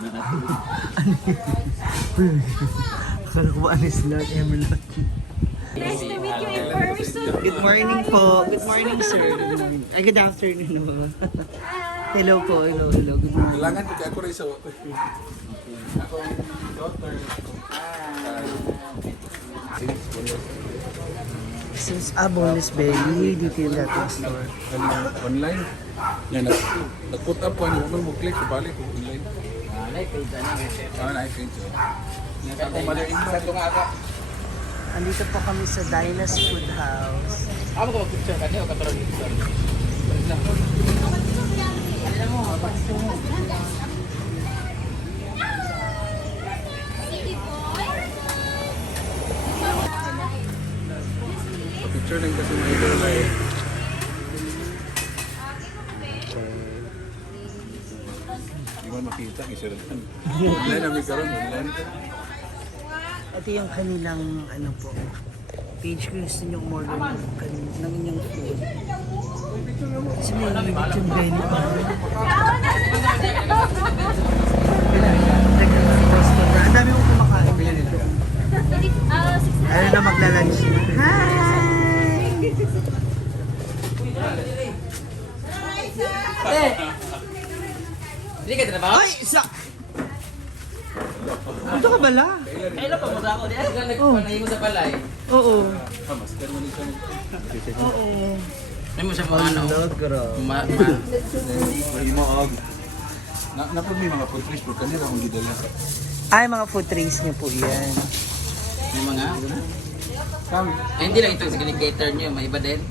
na natin. Akala ko ba anis lang, Emerald? Nice to meet you in person. Good morning po. Good morning, sir. Ay, good afternoon naman. Hello po, hello. Good morning. Kailangan ko ako rin sa akong daughter. Since Boneless Belly, dito yung dating store. Online. Yan, nag-put up ko. Ano mo click, balik ko online. Na-page. Ako mother-in-law. Andito po kami sa Dinah's Food House. Ako ko mag-picture ka niyo, katulad dito. Picture lang kasi may idol like. Di man makita, kisiratan. Online namin karoon, online ka. Ito yung kanilang ano po. Page ko gusto nyo umorder ng inyong food. Kasi may lechon belly pa. Ang dami kong kumakain. Ano na magla-lunch na. Hi! Hindi ka na ba? Ay! Isa! Ito ka bala? Kailan pa mo sa ako? Di ay nagpanahin mo sa balay. Oo. Master mo nito. Oo. May mo siya mga ano. Hindi mo og. Napag may mga food trays, pero kanila akong gidala. Ay, mga food trays niyo po yan. May mga. Come. Eh, hindi lang ito sa cater niyo, may iba din.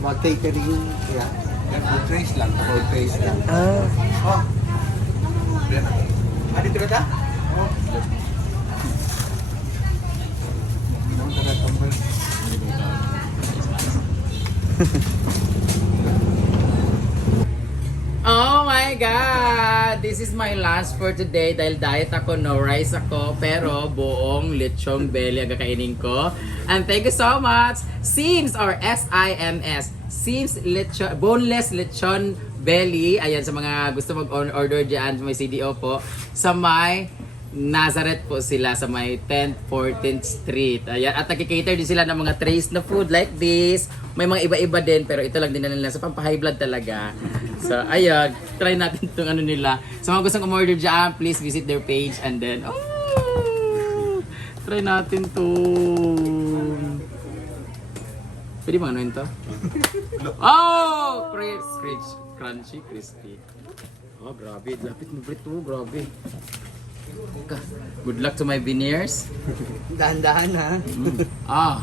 Mag-catering. Yeah. Yan, food trays lang. Food trays lang. Ah. Dito ka ta? Oo. Naman ka nagtambal. Oh my God! This is my lunch for today dahil diet ako, no rice ako, pero buong lechong belly ang kakainin ko. And thank you so much! Sims or S-I-M-S. Sims Boneless Lechon Belly. Ayan, sa mga gusto mag-order dyan, may CDO po. Sa may Nazareth po sila sa may 10th, 14th Street. Ayan, at nag-cater din sila ng mga trays na food like this. May mga iba-iba din, pero ito lang din na nila. So, pampa-high blood talaga. So, ayan, try natin itong ano nila. Sa mga gustong umorder dyan, please visit their page and then, try natin to. Pwede bang ano yun to? Oh! Crunchy, crispy. Oh, grabe. Lapit mo brito, grabe. Good luck to my veneers. Dahan-dahan ha. Ah.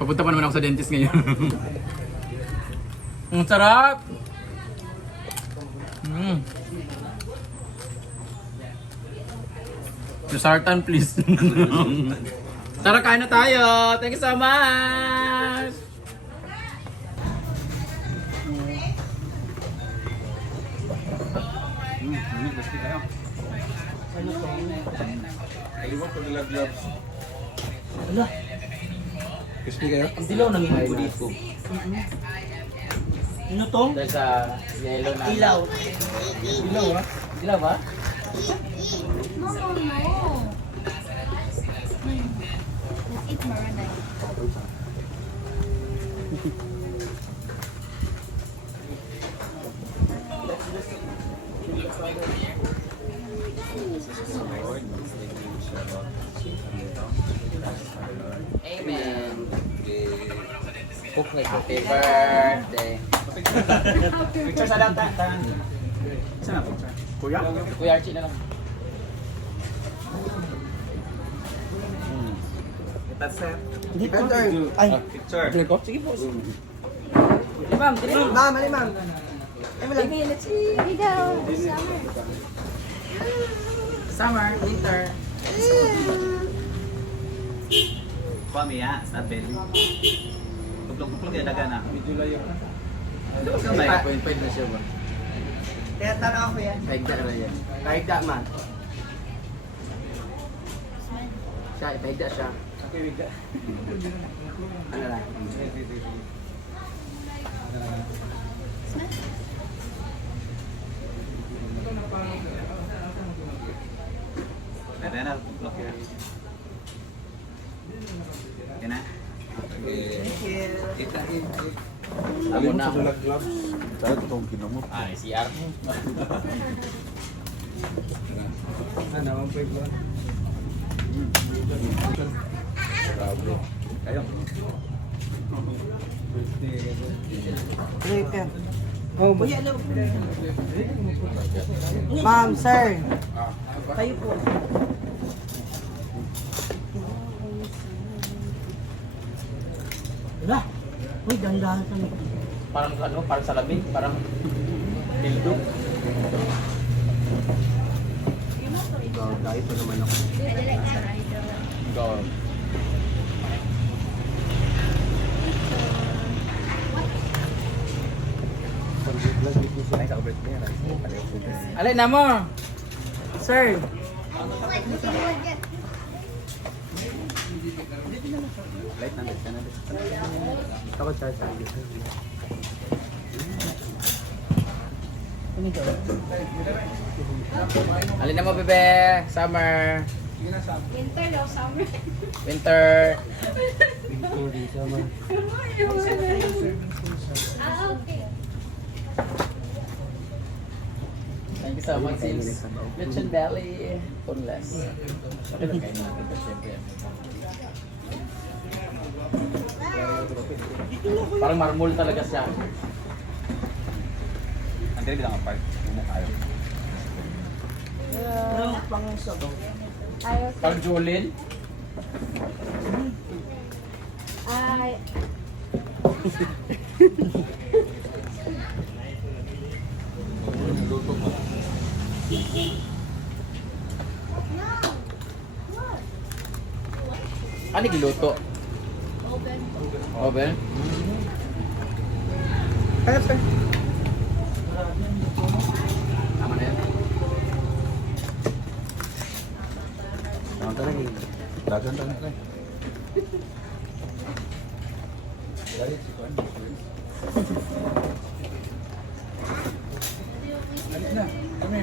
Papunta pa naman ako sa dentist ngayon. Ang sarap! Sartan, please. Tara, kain na tayo! Thank you so much! Kaliwa ko nila gloves. Ala, Crispy kayo? Ang dilaw ng ibo dito. ano to? Dahil sa yellow na. Ilaw. Dilaw ba? Dilaw ba? Eat Marana. Amen. Cook like happy birthday. Picture sa data. Saan na picture? Kuya? Kuya Archie na lang. Hindi po. Ay, Picture. Sige ko? Sige po. Ma'am, dili ma'am. ma'am, ali ma'am. Sige, let's see. Summer, winter. Kwame ya, sa belly. Tuplok-tuplok ya daga na. Medyo layo ka. Point na siya ba? Kaya tara ako yan. Paigda na yan. Kahit man. Siya, paigda siya. Ano na? Yan na. Amo na. Sa dalag gloves. Dahil itong kinamot. Ay, CR. Grabe. Kayo. Breaker. Oh, ma'am, sir. Kayo po. Wala. Uy, dandahan sa mga. Parang ano, parang salamin, parang dildo. Dahil pa naman ako. Go. Ay, sa birthday. Alay na mo. Sir. Light na, light na. Ako sa Alay na mo, bebe. Summer. Winter daw, summer. Winter. Okay. Thank you so much, sis. Lechon belly. Tunless. Okay lang kayo natin ito, syempre. Parang marmol talaga siya. Ang tira bilang apart. Muna tayo. Ano pang sabaw? Ayos. Parang Jolene. Ay, Luto mo. Ano giluto? Oven. Ano, sir? Tama na yan. Ang talaga. Dagan tayo na. Dahil si Juan. Alis na. Kami.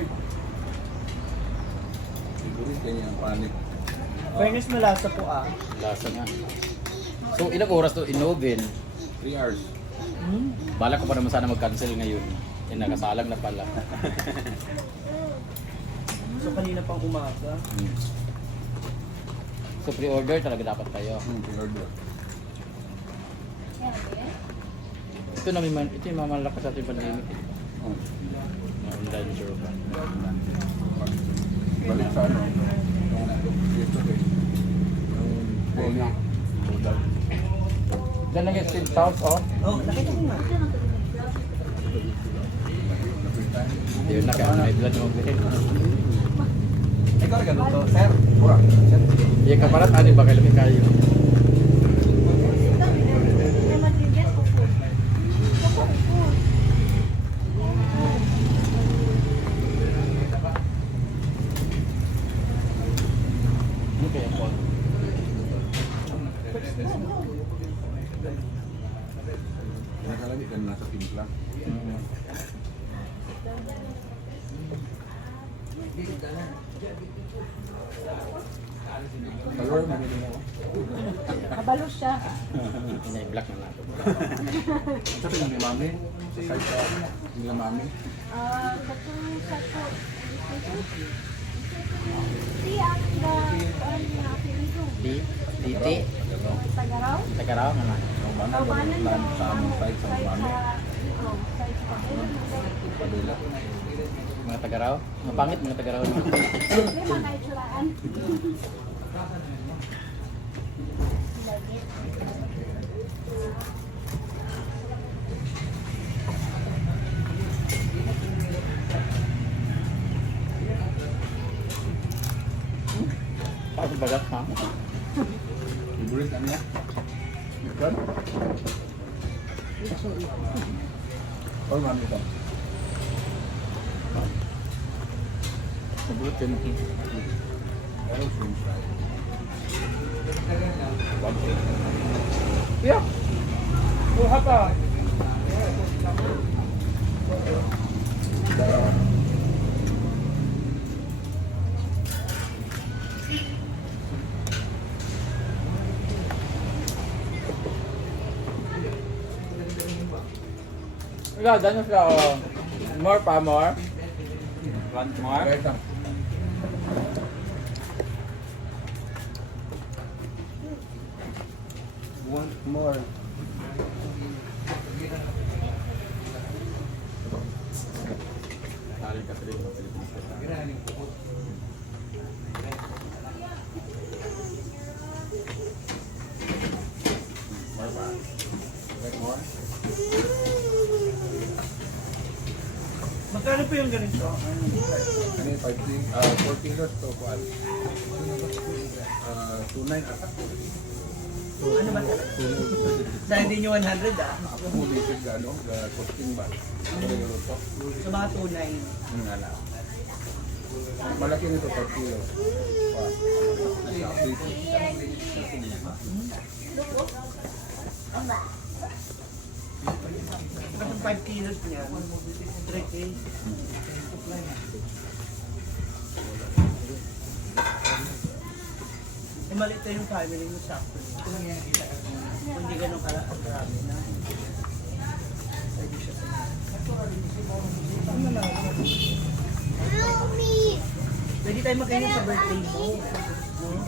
Siguro ganyan ang panik. Fairness malasa po ah. Lasa nga. So, ilang oras to in oven? 3 hours. Bala ko pa naman sana mag-cancel ngayon. Eh, nakasalang na pala. So kanina pang umaga. So, pre-order talaga dapat tayo. Pinorder. Ito na ito yung mamalakas sa ating pandemic. Oh. Na online show pa. Balik sa ano. Yesterday. Yung phone niya. Diyan lang yung street house, oh. Oh, nakita ko nga. Yun na kaya may blood mo bilhin. Ikaw rin galuto, sir. Kurang. Iya kaparat ano ba kayo kayo? Ano kaya po? Nakala di kan nasa timpla. Kalor, mamili mo. kabalo siya. Ina-block na natin. Sa tingin ni mami. Sa side sa nila mami. Satu. Si ang na apelido. Titi. Tagaraw. Tagaraw na na. Kaubanan daw Sa among side sa mami. Padula. Mga tagaraw. Mga pangit mga tagaraw. Hindi man kayo tsuraan. Parang bagat ha. Favorite ano niya? Ikon? Or mami ito? Mabuti mo. Pero shrimp fry. Yeah. Buha pa. Ikaw, dano siya, oh. More pa, more? Want more? Kahit ang Want more? taling ka rin ng Pilipinas. More pa. Like more? Magkano po yung ganito? Ano yung 4 kilos to kuan? 2.9 ata. Ano ba? Sa hindi nyo 100 ah. Ako mo dito gano, costing ba? Sa mga tunay. Nga lang. Malaki nito 4 kilos. Pa. Dito. Kasi 5 kilos niya. 3K. Umalit na yung family mo sakto. Kung hindi ganun karami na. Pwede siya sa ano na lang? Pwede tayo magkain sa birthday mo.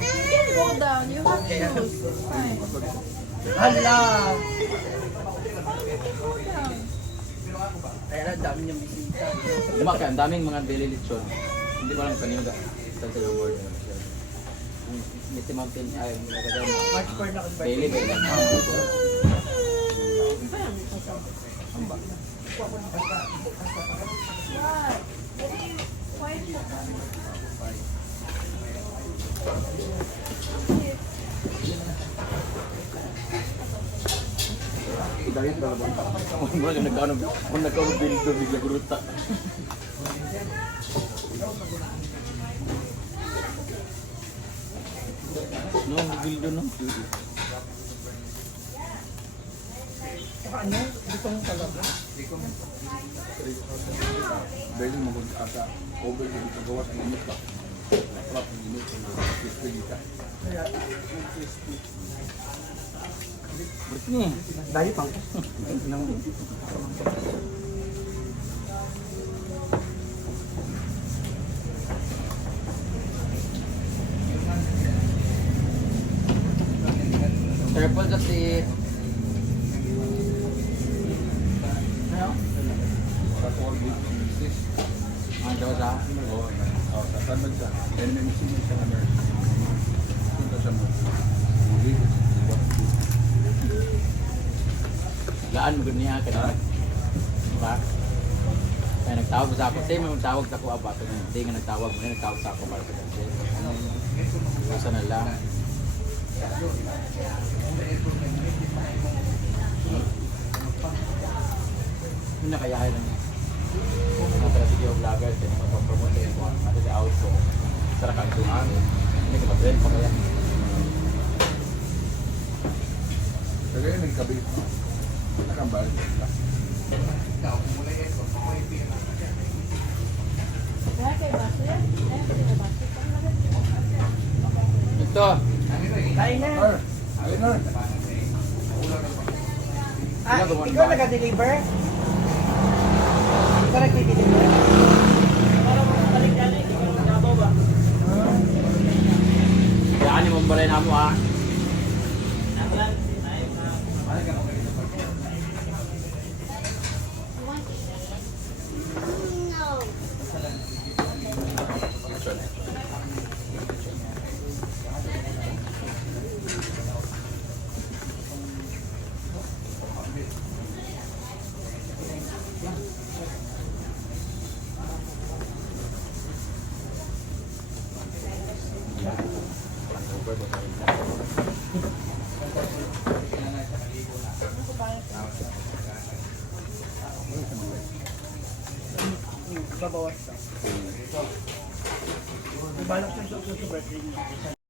You can go down. You have shoes. Fine. Hala! Go down. Kaya na dami niyang bisita. Lumaki, ang daming mga belly lechon. Hindi ko alam kanino da. Sa yung word. Mr. Mountain, ay, nagagawa mo. March 4 na kung Belly, birthday. belly. Why is it? Dahil talaga. Mula yung nagkaano bildo, bigla guruta. No, bildo no. Ano? Gusto mo talaga? Dahil mo mag-asa, over yung gawas ng init pa. Sarap ng init. Crispy ka. Kaya, crispy. Berarti dahil pang. Careful kasi. Sa 4 weeks, sis. Ang daw sa. Oo, sa tanod sa. Then may missing siya na nurse. Punta siya mo. Muli. Laan mo niya kada. Diba? Kaya nagtawag sa ako. Say mo magtawag sa ako aba. Kaya hindi nga nagtawag mo na nagtawag sa ako para sa kanila. Gusto na lang. Yun na kaya lang. Mga tradisyo vlogger, kaya magpapromote yung mga sa out ko. Sarap ang tuhan. Hindi ko mag-rent pa kaya. Kaya yung nagkabit mo. Nakambal. Kaya kay Baso yan. Kaya kay Baso. Ito. Kain na. Or, ayun or. Ah, ikaw nag-deliver? Ikaw nag-deliver? Para mo balik dyan eh. Ikaw nag-abaw ba? Kaya ni mong balay na mo ha. Babawas ka. May balak sa birthday niya.